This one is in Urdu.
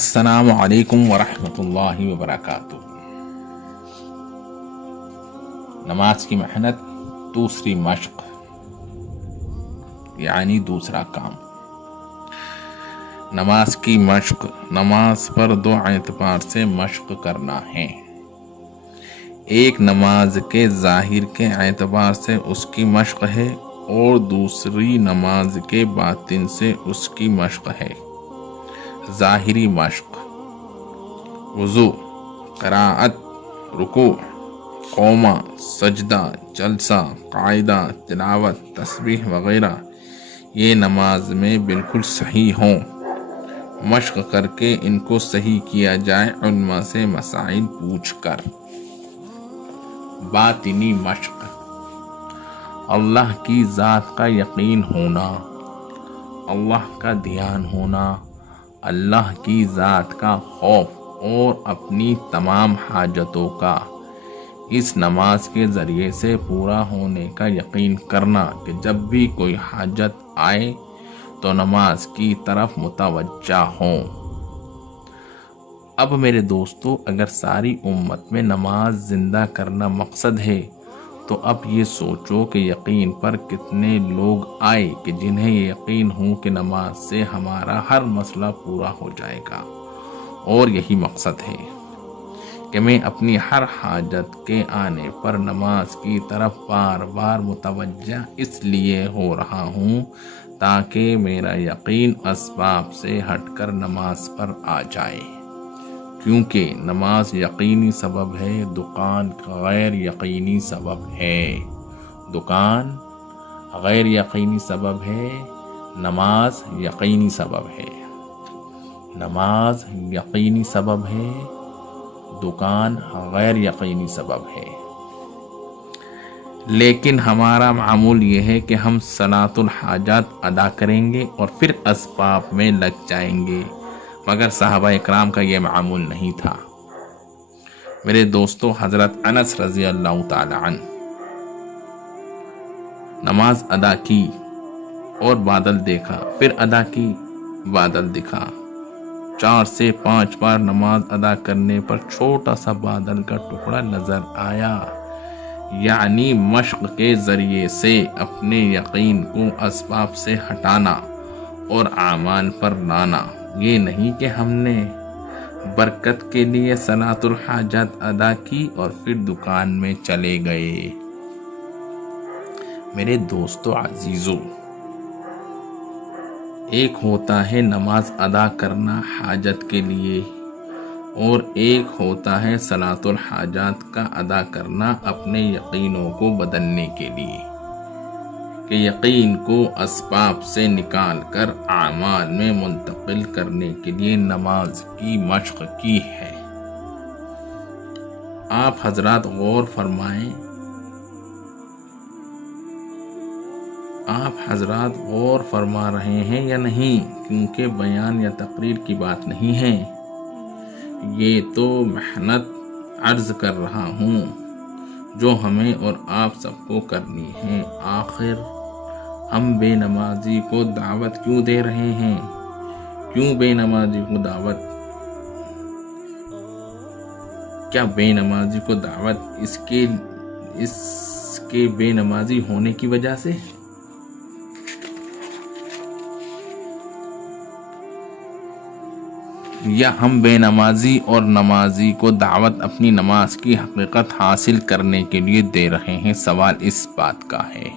السلام علیکم ورحمۃ اللہ وبرکاتہ۔ نماز کی محنت، دوسری مشق یعنی دوسرا کام۔ نماز کی مشق، نماز پر دو اعتبار سے مشق کرنا ہے۔ ایک نماز کے ظاہر کے اعتبار سے اس کی مشق ہے اور دوسری نماز کے باطن سے اس کی مشق ہے۔ ظاہری مشق: وضو، قراءت، رکوع، قومہ، سجدہ، جلسہ، قاعدہ، تلاوت، تسبیح وغیرہ یہ نماز میں بالکل صحیح ہوں۔ مشق کر کے ان کو صحیح کیا جائے علماء سے مسائل پوچھ کر۔ باطنی مشق: اللہ کی ذات کا یقین ہونا، اللہ کا دھیان ہونا، اللہ کی ذات کا خوف اور اپنی تمام حاجتوں کا اس نماز کے ذریعے سے پورا ہونے کا یقین کرنا کہ جب بھی کوئی حاجت آئے تو نماز کی طرف متوجہ ہوں۔ اب میرے دوستو، اگر ساری امت میں نماز زندہ کرنا مقصد ہے تو اب یہ سوچو کہ یقین پر کتنے لوگ آئے کہ جنہیں یہ یقین ہو کہ نماز سے ہمارا ہر مسئلہ پورا ہو جائے گا، اور یہی مقصد ہے کہ میں اپنی ہر حاجت کے آنے پر نماز کی طرف بار بار متوجہ اس لیے ہو رہا ہوں تاکہ میرا یقین اسباب سے ہٹ کر نماز پر آ جائے، کیونکہ نماز یقینی سبب ہے، دکان غیر یقینی سبب ہے۔ دکان غیر یقینی سبب ہے، نماز یقینی سبب ہے۔ نماز یقینی سبب ہے، دکان غیر یقینی سبب ہے۔ لیکن ہمارا معمول یہ ہے کہ ہم صلاۃ الحاجات ادا کریں گے اور پھر اسباب میں لگ جائیں گے، مگر صحابہ اکرام کا یہ معمول نہیں تھا۔ میرے دوستو، حضرت انس رضی اللہ تعالی عنہ نماز ادا کی اور بادل دیکھا، پھر ادا کی، بادل دکھا۔ 4 سے 5 بار نماز ادا کرنے پر چھوٹا سا بادل کا ٹکڑا نظر آیا، یعنی مشق کے ذریعے سے اپنے یقین کو اسباب سے ہٹانا اور اعمال پر لانا۔ یہ نہیں کہ ہم نے برکت کے لیے صلاۃ الحاجات ادا کی اور پھر دکان میں چلے گئے۔ میرے دوستو عزیزو، ایک ہوتا ہے نماز ادا کرنا حاجت کے لیے، اور ایک ہوتا ہے صلاۃ الحاجات کا ادا کرنا اپنے یقینوں کو بدلنے کے لیے، کہ یقین کو اسباب سے نکال کر اعمال میں منتقل کرنے کے لیے نماز کی مشق کی ہے۔ آپ حضرات غور فرمائیں، آپ حضرات غور فرما رہے ہیں یا نہیں؟ کیونکہ بیان یا تقریر کی بات نہیں ہے، یہ تو محنت عرض کر رہا ہوں جو ہمیں اور آپ سب کو کرنی ہے۔ آخر ہم بے نمازی کو دعوت کیوں دے رہے ہیں؟ کیوں بے نمازی کو دعوت؟ کیا بے نمازی کو دعوت اس کے بے نمازی ہونے کی وجہ سے؟ یا ہم بے نمازی اور نمازی کو دعوت اپنی نماز کی حقیقت حاصل کرنے کے لیے دے رہے ہیں؟ سوال اس بات کا ہے۔